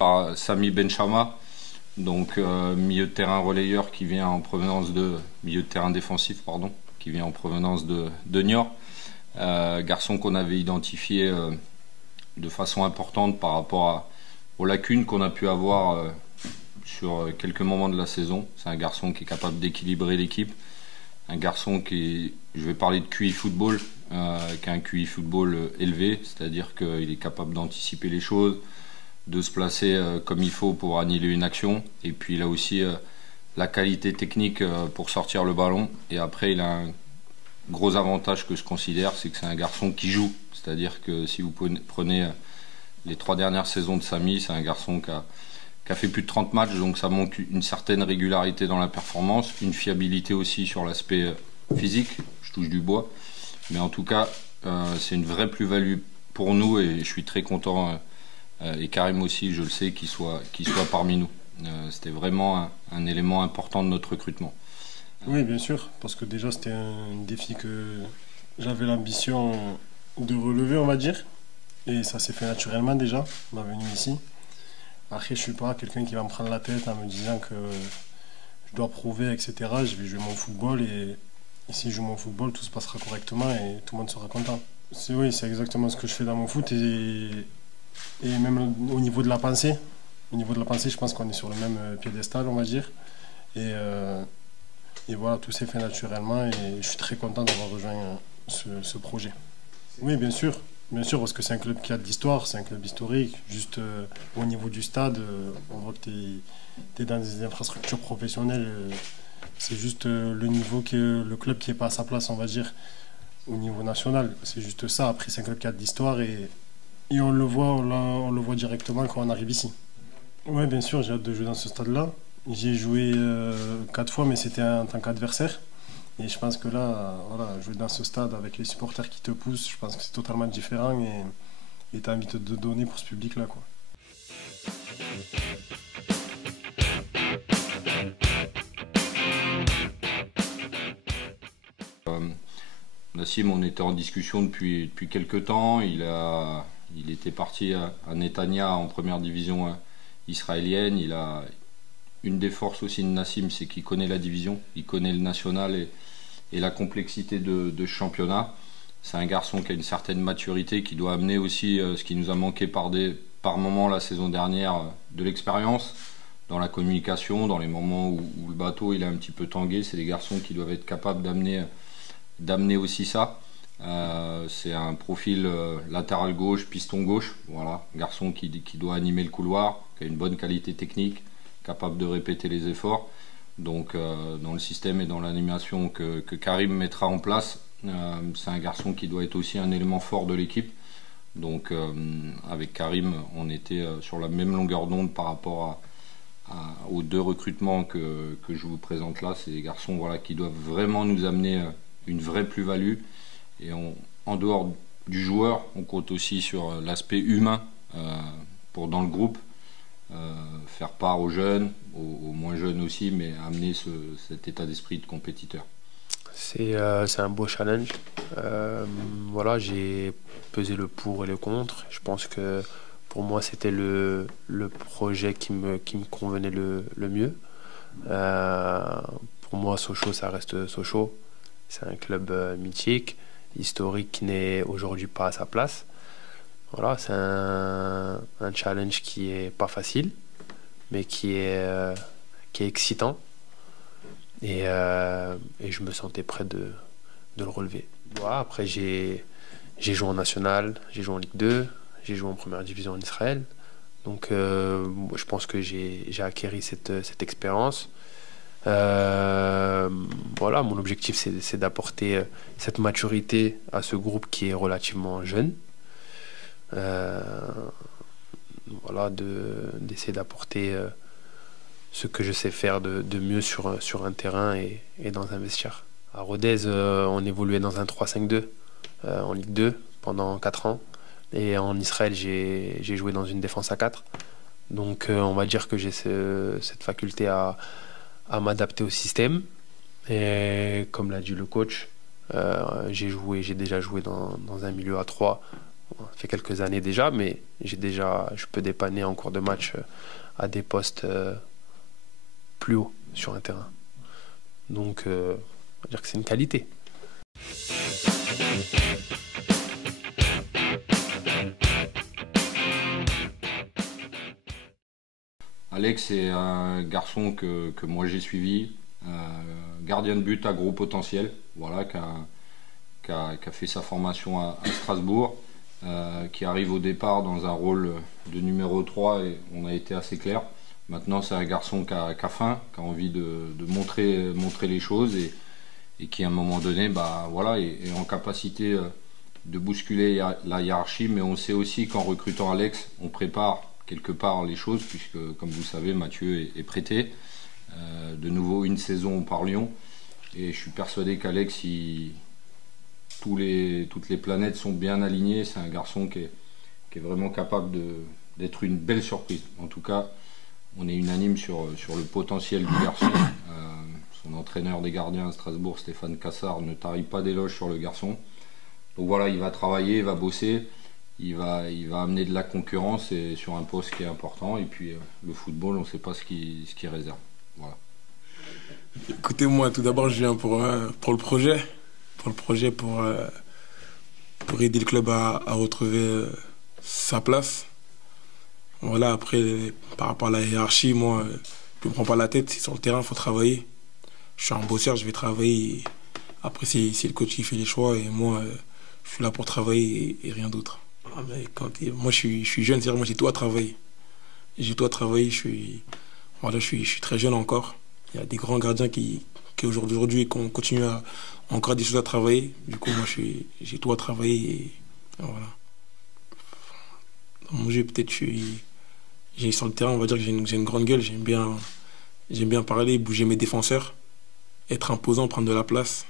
par Sami Benchama, donc milieu de terrain relayeur qui vient en provenance de milieu de terrain défensif pardon, qui vient en provenance de Niort. Garçon qu'on avait identifié de façon importante par rapport aux lacunes qu'on a pu avoir sur quelques moments de la saison. C'est un garçon qui est capable d'équilibrer l'équipe, un garçon qui, je vais parler de QI football, qui a un QI football élevé, c'est-à-dire qu'il est capable d'anticiper les choses, de se placer comme il faut pour annihiler une action, et puis il a aussi la qualité technique pour sortir le ballon. Et après, il a un gros avantage que je considère, c'est que c'est un garçon qui joue, c'est-à-dire que si vous prenez les 3 dernières saisons de Sami, c'est un garçon qui a fait plus de 30 matchs, donc ça montre une certaine régularité dans la performance, une fiabilité aussi sur l'aspect physique, je touche du bois, mais en tout cas c'est une vraie plus-value pour nous et je suis très content, et Karim aussi, je le sais, qu'il soit parmi nous. C'était vraiment un élément important de notre recrutement. Oui, bien sûr, parce que déjà c'était un défi que j'avais l'ambition de relever, on va dire, et ça s'est fait naturellement déjà, ma venue ici. Après, je suis pas quelqu'un qui va me prendre la tête en me disant que je dois prouver, etc. Je vais jouer mon football et si je joue mon football, tout se passera correctement et tout le monde sera content. Oui, c'est exactement ce que je fais dans mon foot et même au niveau de la pensée. Au niveau de la pensée, je pense qu'on est sur le même piédestal, on va dire. Et voilà, tout s'est fait naturellement et je suis très content d'avoir rejoint ce projet. Oui, bien sûr. Bien sûr, parce que c'est un club qui a de l'histoire, c'est un club historique. Juste au niveau du stade, on voit que tu es dans des infrastructures professionnelles. C'est juste le niveau que le club qui n'est pas à sa place, on va dire, au niveau national. C'est juste ça. Après, c'est un club qui a de l'histoire et on le voit, on le voit directement quand on arrive ici. Oui, bien sûr, j'ai hâte de jouer dans ce stade-là. J'ai joué 4 fois, mais c'était en tant qu'adversaire. Et je pense que là, voilà, jouer dans ce stade avec les supporters qui te poussent, je pense que c'est totalement différent et tu as envie de te donner pour ce public-là, quoi. Nassim, on était en discussion depuis quelques temps. Il était parti à Netanya en première division israélienne. Une des forces aussi de Nassim, c'est qu'il connaît la division, il connaît le national et la complexité de ce championnat. C'est un garçon qui a une certaine maturité, qui doit amener aussi ce qui nous a manqué par moments la saison dernière, de l'expérience dans la communication, dans les moments où le bateau il est un petit peu tangué. C'est des garçons qui doivent être capables d'amener aussi ça. C'est un profil latéral gauche, piston gauche, voilà, garçon qui doit animer le couloir, qui a une bonne qualité technique, capable de répéter les efforts. Donc dans le système et dans l'animation que Karim mettra en place, c'est un garçon qui doit être aussi un élément fort de l'équipe. Donc avec Karim, on était sur la même longueur d'onde par rapport aux 2 recrutements que je vous présente là. C'est des garçons, voilà, qui doivent vraiment nous amener une vraie plus-value. Et en dehors du joueur, on compte aussi sur l'aspect humain pour dans le groupe. Faire part aux jeunes, aux moins jeunes aussi, mais amener cet état d'esprit de compétiteur. C'est un beau challenge. Voilà, j'ai pesé le pour et le contre. Je pense que pour moi, c'était le projet qui me convenait le mieux. Pour moi, Sochaux, ça reste Sochaux. C'est un club mythique, historique, qui n'est aujourd'hui pas à sa place. Voilà, c'est un challenge qui est pas facile, mais qui est excitant. Et je me sentais prêt de le relever. Voilà, après, j'ai joué en national, j'ai joué en Ligue 2, j'ai joué en première division en Israël. Donc, je pense que j'ai acquis cette expérience. Voilà, mon objectif, c'est d'apporter cette maturité à ce groupe qui est relativement jeune. Voilà, d'essayer d'apporter ce que je sais faire de mieux sur un terrain et dans un vestiaire. À Rodez, on évoluait dans un 3-5-2 en Ligue 2 pendant 4 ans. Et en Israël, j'ai joué dans une défense à 4. Donc on va dire que j'ai cette faculté à m'adapter au système. Et comme l'a dit le coach, j'ai déjà joué dans un milieu à 3 ça fait quelques années déjà, mais je peux dépanner en cours de match à des postes plus hauts sur un terrain. Donc, on va dire que c'est une qualité. Alex est un garçon que moi j'ai suivi, gardien de but à gros potentiel, voilà, qui a fait sa formation à Strasbourg, qui arrive au départ dans un rôle de numéro 3 et on a été assez clair. Maintenant c'est un garçon qui a faim, qui a envie de montrer les choses et qui à un moment donné voilà, est en capacité de bousculer la hiérarchie, mais on sait aussi qu'en recrutant Alex, on prépare quelque part les choses, puisque comme vous savez Mathieu est prêté de nouveau une saison par Lyon et je suis persuadé qu'Alex toutes les planètes sont bien alignées. C'est un garçon qui est vraiment capable d'être une belle surprise. En tout cas on est unanime sur le potentiel du garçon. Son entraîneur des gardiens à Strasbourg, Stéphane Cassard, ne tarit pas d'éloges sur le garçon. Donc voilà, il va travailler, il va bosser. Il va amener de la concurrence et sur un poste qui est important. Et puis le football, on ne sait pas ce qu'il réserve. Voilà. Écoutez, moi, tout d'abord, je viens pour le projet. Pour aider le club à retrouver sa place. Voilà, après, par rapport à la hiérarchie, moi, je ne me prends pas la tête. Si sur le terrain, il faut travailler. Je suis un bosseur, je vais travailler. Après, c'est le coach qui fait les choix. Et moi, je suis là pour travailler et rien d'autre. Ah, mais moi je suis jeune, c'est-à-dire moi j'ai tout à travailler. J'ai tout à travailler, je suis très jeune encore. Il y a des grands gardiens qui aujourd'hui continuent à encore des choses à travailler. Du coup moi j'ai tout à travailler et voilà. Dans mon jeu peut-être sur le terrain on va dire que j'ai une grande gueule, j'aime bien parler, bouger mes défenseurs, être imposant, prendre de la place.